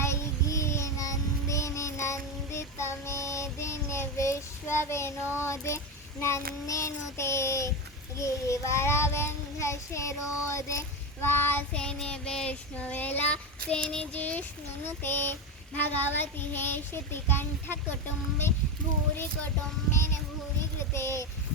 ऐगी नन्दिनि नन्दितमेदिनि विश्वविनोदे नन्दिनुते गिरिवरविन्ध्यशिरोदे वासिनि विष्णुविलासिनि जिष्णुनुते भगवति हेशितिकण्ठकुटुम्बे भूरि कुटुम्बिनि भूरि कृते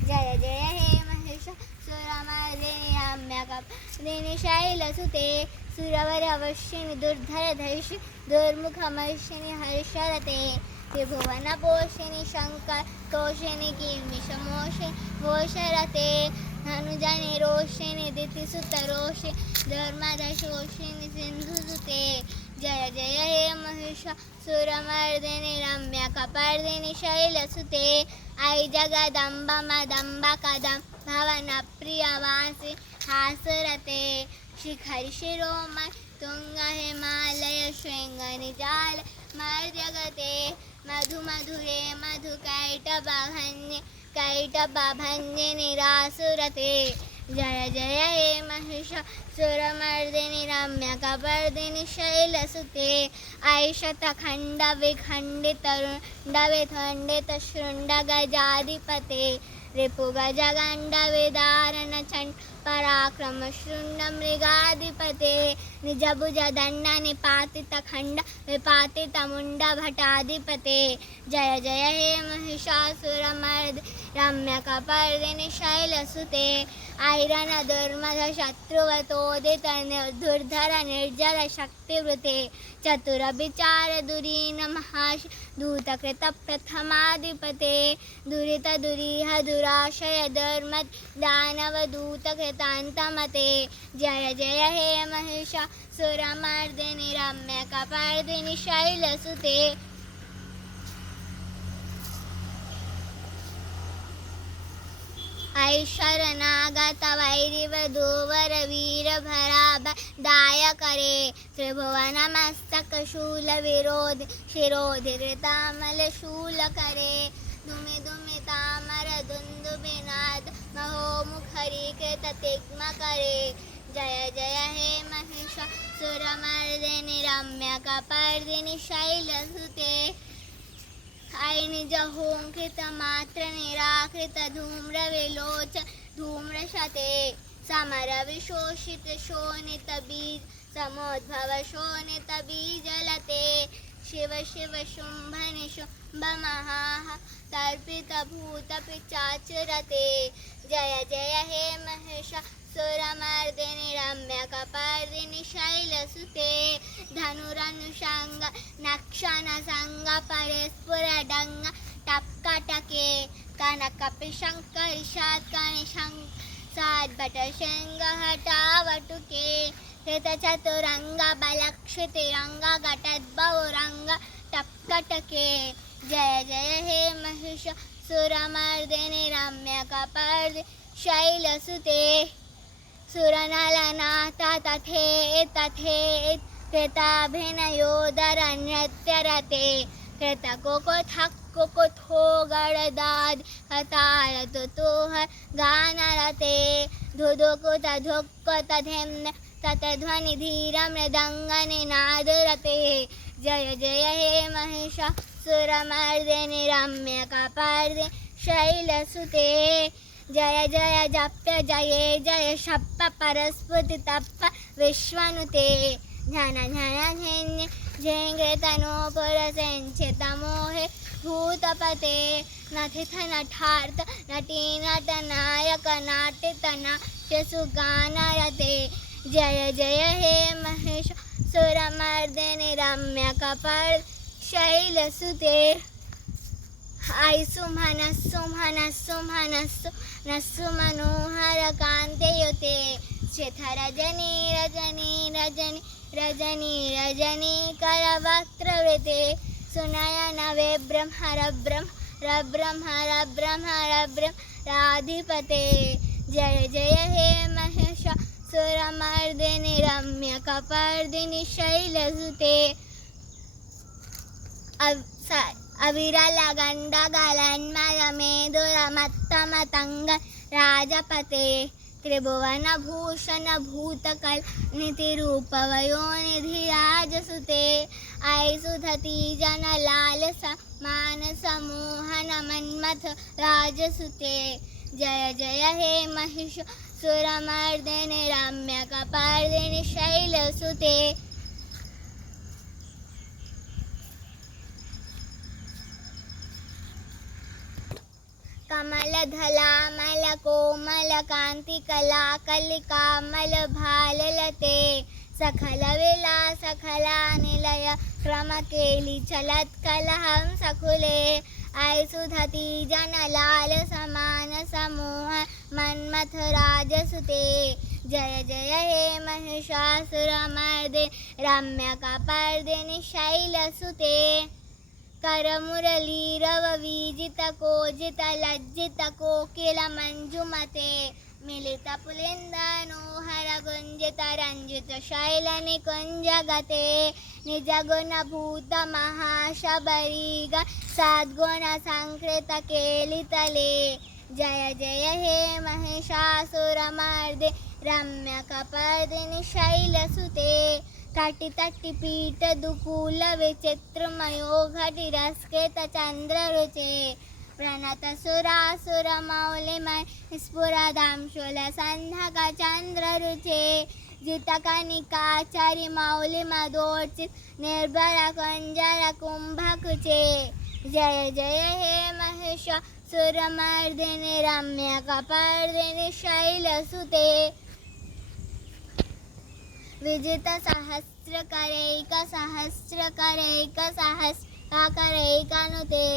जय जय हे महिषासुरमर्दिनि रम्यकपर्दिनि शैलसुते सुरवरवश्यिनि दुर्धरधैषि दुर्मुखमर्षिणि हर्षरते त्रिभुवनपोषिणि शङ्करतोषिणि किल्बिषमोषिणि घोषरते धनुजनि रोषिणि दितिसुतरोषि धर्मदशोषिणि सिन्धुसुते जय जय हे महिषासुरमर्दिनि रम्यकपर्दिनि शैलसुते ऐ जगदम्ब मदम्ब कदम्भवनप्रियवासि हासरते शिखरि शिरोमणि तुंग हिमालय शृङ्गनिजाल मर्जगते मधु मधुरे मधुकैटभन्ये कैटभन्ये निरासुरते जय जय हे महिषासुरमर्दिनि रम्यकपर्दिनि शैलसुते ऐशतखण्ड विखण्डितरुण्डविखण्डित शृण्डगजाधिपते रिपुगजगण्ड विदारण चण्ड पराक्रम शृण्ड मृगाधिपते निजभुज दण्ड निपातित खण्ड विपातित मुण्ड भटाधिपते जय जय हे महिषासुरमर्दिनि रम्यकपर्दिनि शैलसुते ऐरन दुर्मद शत्रुवतोदित दुर्धर निर्जर शक्तिवृते चतुर विचार दुरीन महाश दूतकृत प्रथमाधिपते दुरित दुरीह दुराशय धर्मद दानव दूतकृतान्तमते जय जय हे महिषासुरमर्दिनि रम्यकपर्दिनि शैलसुते ऐ शरणागत वैरिवधूवर वीरभराभ दायकरे त्रिभुवनमस्तकशूल विरोधि शिरोधि कृतामलशूलकरे धुमि धुमि तामर दुन्दुभिनाद महोमुखरीकृततिग्मकरे जय जय हे महिषासुरमर्दिनि रम्यकपर्दिनि शैलसुते ऐ निजहोंकृत मात्र निराकृत धूम्र विलोच धूम्रशते समर विशोषित शोणित बीज समोद्भव शोणित बीजलते शिव शिव शुंभ निशुंभ महाः तर्पित भूत पिचाचरते जय जय हे महिषासुरमर्दिनि रम्यकपर्दिनि शैलसुते धनुरनुषंग नक्षन संग परिस्फुरडंग टपकटके कनकपिशंकरिषात्कनिशंग साद्भटशृंग हटावटुके कृतचतुरंग बलक्षितिरंग घटद्बहुरंग टपकटके जय जय हे महिषासुरमर्दिनि रम्यकपर्दिनि शैलसुते सुरनलनाथ तथे तथे कृताभिनयोदरनृत्यरते कृतकुकुथो गडदाद हतारतुतुह गानरते धुधुकुत धुक्कुत धिम्न ततध्वनिधीर मृदङ्गनिनादरते जय जय हे महिषासुरमर्दिनि रम्यकपर्दिनि शैलसुते जय जय जप्य जये जय शप्प परस्फुति तप्प विश्वनुते झन झन झेन्य झेङ्कृतनूपुर सेञ्चितमोहे भूतपते नथिथ नठार्थ नटीनट नायक नाटित नाट्यसुगानरते जय जय हे महिषासुरमर्दिनि रम्यकपर्दिनि शैलसुते ऐ सुमनस्सु मनोहर कान्तियुते शिखरजनी रजनी रजनी रजनी रजनी करवक्त्रवृते सुनयन विभ्रम हरभ्रम रभ्रम हरभ्रम हरभ्रम राधिपते जय जय हे महिषासुरमर्दिनि रम्यकपर्दिनि शैलसुते अविरल गंड गलन्मल मेधुर मत्तमतंग राजपते त्रिभुवनभूषण भूतकलनिधिरूपवयोनिधिराजसुते आई सुधती जनलालसा मानसमोहन मन्मथ राजसुते जय जय हे महिषासुरमर्दिनि रम्यकपर्दिनि शैलसुते। कमलदलामल कोमल कांति कला कलिकामल भाललते सखल विलास खला निलय क्रमकेली चलत कलहं सकुले आई सुधती जनलाल समान समूह मन्मथ राजसुते जय जय हे महिषासुरमर्दिनि रम्यकपर्दिनि शैलसुते। करमुरलीरव वीजित कोजित लज्जित कोकिल मंजुमते मिलित पुलिंदनोहर गुंजित रंजित शैल निकुंजगते निज गुण भूत महाशबरीग सद्गुण संकृत केलितले जय जय हे महिषासुरमर्दिनि रम्यकपर्दिनि शैलसुते। तटि तटि पीठ दुकूल विचित्रमयो घटिरस्कृत चंद्र रुचे प्रणत सुरासुर मौलिमय स्फुरदांशुल संधक चंद्र रुचे जित कनिकाचरि मौलि मदोर्चित निर्भर कुंजर कुंभकुचे जय जय हे महिषासुरमर्दिनि रम्यकपर्दिनि शैलसुते। विजित सहस्र करैक सहस्र करैक सहस्राकरैकनुते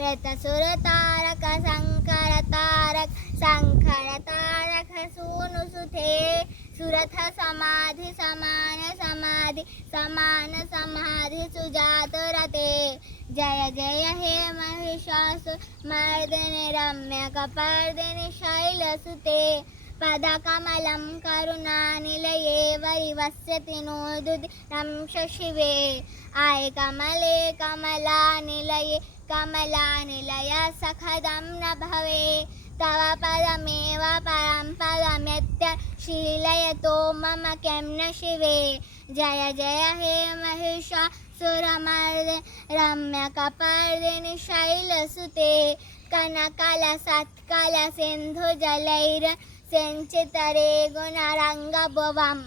रत सुर तारक शंकर तारक शंकर तारक सूनुसुते सुरथ समाधि समान समाधि समान समाधि सुजात रते जय जय हे महिषासुरमर्दिनि रम्यकपर्दिनि शैलसुते। पदकमलं करुणानिलये वरिवस्यति नोदुदिनं शशिवे आय कमले कमलानिलये कमलानिलय सखदं न भवे तव पदमेव परं पदमेत्य शीलयतो मम किं न शिवे जय जय हे महिषासुरमर्दिनि रम्यकपर्दिनि शैलसुते। कनकल सत्कल सिन्धुजलैर सिंचितरे गुणरंगभुवं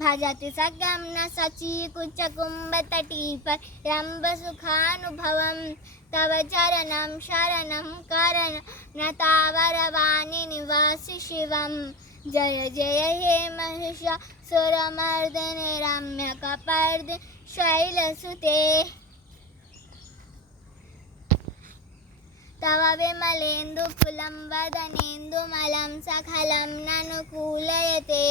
भजति सगं न शचीकुचकुम्भतटीपयम्बसुखानुभवं तव चरणं शरणं करण नतावरवाणि निवासि शिवं जय जय हे महिषासुरमर्दिनि रम्यकपर्दिनि शैलसुते। तव विमलेन्दुकुलं वदनेन्दुमलं सकलं ननुकूलयते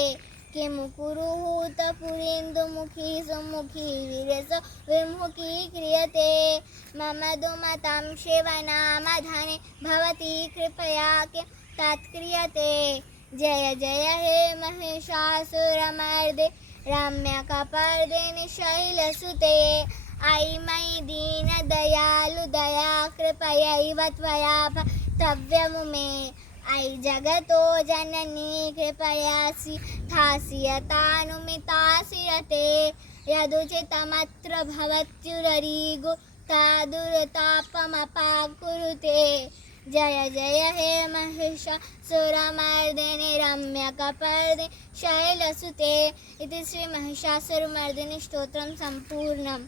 किमु कुरुहूतपुरेन्दुमुखी सुमुखी विरसो विमुखी क्रियते मम दुमतं शिवनामधने भवती कृपया किं तत्क्रियते जय जय हे महिषासुरमर्दिनि रम्यकपर्दिनि शैलसुते। आई मयि दीन दयालु दया कृपयैव त्वया भक्तव्यमुमे आई जगतो जननी कृपयासि थास्यतानुमितासि रते यदुचितमत्र भवत्युररीगु तादुरतापमपाकुरुते जय जय हे महिषासुरमर्दिनि रम्यकपर्दिनि शैलसुते। इति श्री महिषासुरमर्दिनि स्तोत्रं सम्पूर्णम्।